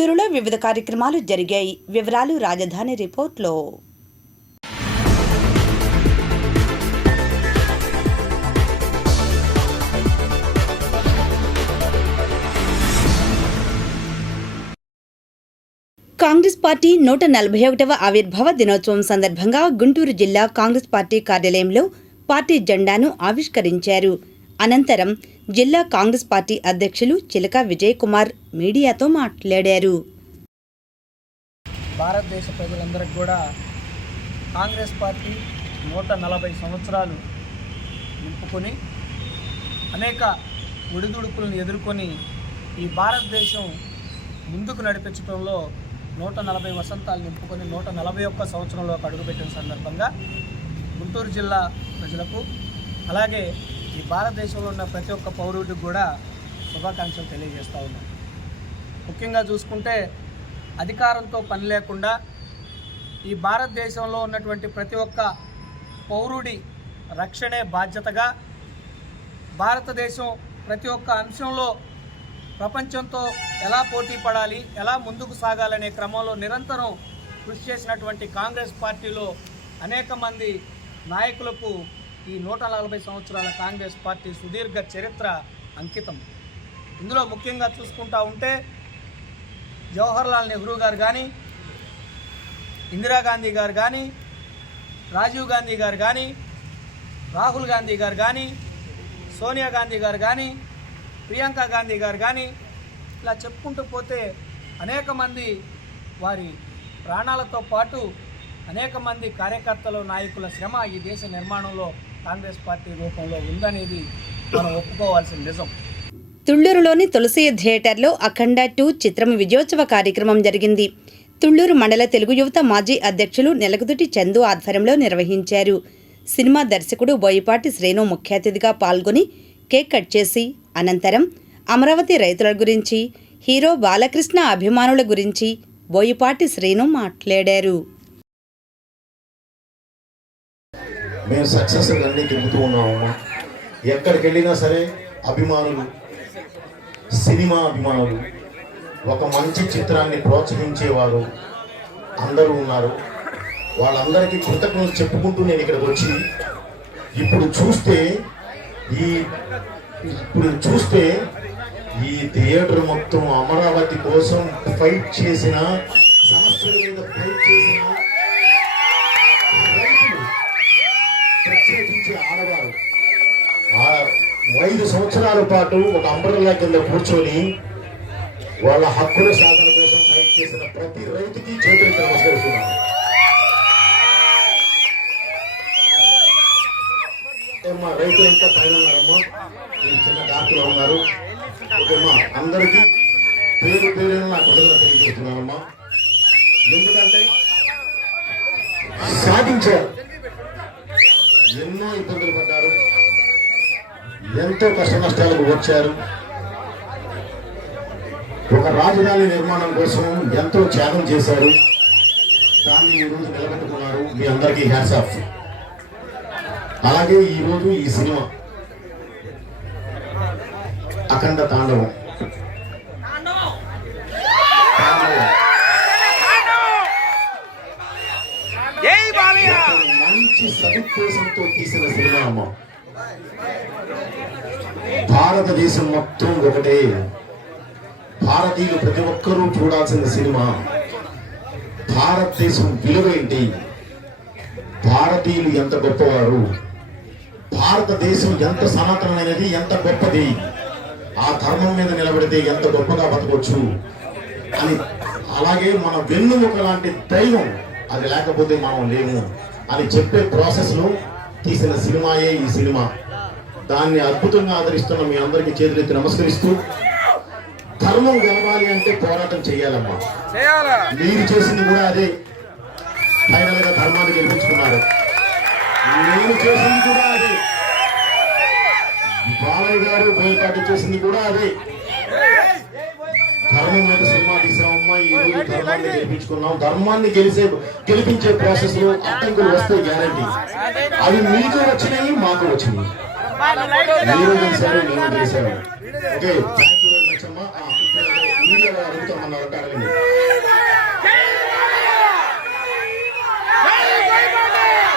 తుళ్లూరులో వివిధ కార్యక్రమాలు జరిగాయి. వివరాలు రాజధాని రిపోర్ట్లో. కాంగ్రెస్ పార్టీ 141వ ఆవిర్భావ దినోత్సవం సందర్భంగా గుంటూరు జిల్లా కాంగ్రెస్ పార్టీ కార్యాలయంలో పార్టీ జెండాను ఆవిష్కరించారు. అనంతరం జిల్లా కాంగ్రెస్ పార్టీ అధ్యక్షులు చిలక విజయ్ కుమార్ మీడియాతో మాట్లాడారు. భారతదేశ ప్రజలందరికీ కూడా కాంగ్రెస్ పార్టీ 140 సంవత్సరాలు నింపుకొని అనేక ఒడిదుడుకులను ఎదుర్కొని ఈ భారతదేశం ముందుకు నడిపించడంలో 140 వసంతాలు నింపుకొని 141 సంవత్సరంలోకి అడుగుపెట్టిన సందర్భంగా గుంటూరు జిల్లా ప్రజలకు అలాగే ఈ భారతదేశంలో ఉన్న ప్రతి ఒక్క పౌరుడికి కూడా శుభాకాంక్షలు తెలియజేస్తూ ఉన్నాం. ముఖ్యంగా చూసుకుంటే అధికారంతో పని లేకుండా ఈ భారతదేశంలో ఉన్నటువంటి ప్రతి ఒక్క పౌరుడి రక్షణే బాధ్యతగా భారతదేశం ప్రతి ఒక్క అంశంలో ప్రపంచంతో ఎలా పోటీ పడాలి, ఎలా ముందుకు సాగాలనే క్రమంలో నిరంతరం కృషి చేసినటువంటి కాంగ్రెస్ పార్టీలో అనేక మంది నాయకులకు ఈ 140 సంవత్సరాల కాంగ్రెస్ పార్టీ సుదీర్ఘ చరిత్ర అంకితం. ఇందులో ముఖ్యంగా చూసుకుంటా ఉంటే జవహర్లాల్ నెహ్రూ గారు కానీ, ఇందిరాగాంధీ గారు కానీ, రాజీవ్ గాంధీ గారు కానీ, రాహుల్ గాంధీ గారు కానీ, సోనియా గాంధీ గారు కానీ, ప్రియాంక గాంధీ గారు కానీ, ఇలా చెప్పుకుంటూ పోతే అనేక మంది వారి ప్రాణాలతో పాటు అనేక మంది కార్యకర్తలు, నాయకుల శ్రమ ఈ దేశ నిర్మాణంలో కాంగ్రెస్ పార్టీ రూపంలో ఉందనేది మనం ఒప్పుకోవాల్సిన నిజం. తుళ్లూరులోని తులసి థియేటర్లో అఖండ 2 చిత్రం విజయోత్సవ కార్యక్రమం జరిగింది. తుళ్లూరు మండల తెలుగు యువత మాజీ అధ్యక్షులు నెలకుదుటి చందు ఆధ్వర్యంలో నిర్వహించారు. సినిమా దర్శకుడు బోయపాటి శ్రీను ముఖ్య అతిథిగా పాల్గొని కేక్ కట్ చేసి అనంతరం అమరావతి రైతుల గురించి, హీరో బాలకృష్ణ అభిమానుల గురించి బోయపాటి శ్రీను మాట్లాడారు. మేము సక్సెస్ అన్నీ తిరుగుతూ ఉన్నామమ్మా. ఎక్కడికి వెళ్ళినా సరే అభిమానులు, సినిమా అభిమానులు, ఒక మంచి చిత్రాన్ని ప్రోత్సహించేవారు అందరూ ఉన్నారు. వాళ్ళందరికీ కృతజ్ఞతలు చెప్పుకుంటూ నేను ఇక్కడికి వచ్చి ఇప్పుడు చూస్తే ఈ థియేటర్ మొత్తం అమరావతి కోసం ఫైట్ చేసిన, సమస్యల మీద ఫైట్ చేసిన రైతులు, ప్రత్యేకించి ఆడవారు 5 సంవత్సరాల పాటు ఒక అంబ్రెల్లా కింద కూర్చొని వాళ్ళ హక్కుల సాధన కోసం ఫైట్ చేసిన ప్రతి రైతుకి చేతులకి నమస్కరిస్తున్నాను. అమ్మా రైతులంతా పైన ఉన్నారమ్మా, మీరు చిన్న డాక్టర్లు ఉన్నారు. ఓకేమ్మా, అందరికీ పేరు పేరున నా కృతజ్ఞతలు తెలియజేస్తున్నానమ్మా. ఎందుకంటే సాధించారు, ఎన్నో ఇబ్బందులు పడ్డారు, ఎంతో కష్టనష్టాలకు వచ్చారు. ఒక రాజధాని నిర్మాణం కోసం ఎంతో త్యాగం చేశారు. దాన్ని ఈరోజు నిలబెట్టుకున్నారు. మీ అందరికీ హ్యాట్స్ ఆఫ్. అలాగే ఈరోజు ఈ సినిమా అఖండ తాండవం మంచి సదుద్దేశంతో తీసిన సినిమా అమ్మ. భారతదేశం మొత్తం ఒకటే, భారతీయులు ప్రతి ఒక్కరూ చూడాల్సిన సినిమా. భారతదేశం విలువ ఏంటి, భారతీయులు ఎంత గొప్పవారు, భారతదేశం ఎంత సనాతనమైనది, ఎంత గొప్పది, ఆ ధర్మం మీద నిలబడితే ఎంత గొప్పగా బతకొచ్చు అని, అలాగే మన వెన్నుముక లాంటి దైవం అది లేకపోతే మనం లేము అని చెప్పే ప్రాసెస్లో తీసిన సినిమాయే ఈ సినిమా. దాన్ని అద్భుతంగా ఆదరిస్తున్న మీ అందరికీ చేతులెత్తి నమస్కరిస్తూ, ధర్మం గెలవాలి అంటే పోరాటం చేయాలమ్మా. మీరు చేసింది కూడా అదే. ఫైనల్ గా ధర్మాన్ని గెలిపించుకున్నారు. నేను చేసింది కూడా అదే. బాలయ్య గారు, బోయపాటి చేసింది కూడా అదే. ధర్మం మీద సినిమా తీసామమ్మా. ఈ రోజు ధర్మాన్ని గెలిపించుకున్నాం. ధర్మాన్ని గెలిపించే ప్రాసెస్ లో అడ్డంకులు వస్తే గ్యారంటీ. అవి మీకు వచ్చినాయి, మాకు వచ్చినాయి. మీరు గెలిచారు, నేను గెలిచాను. Okay, thank you very much అమ్మా. మీడియా అడుగుతామన్నారు.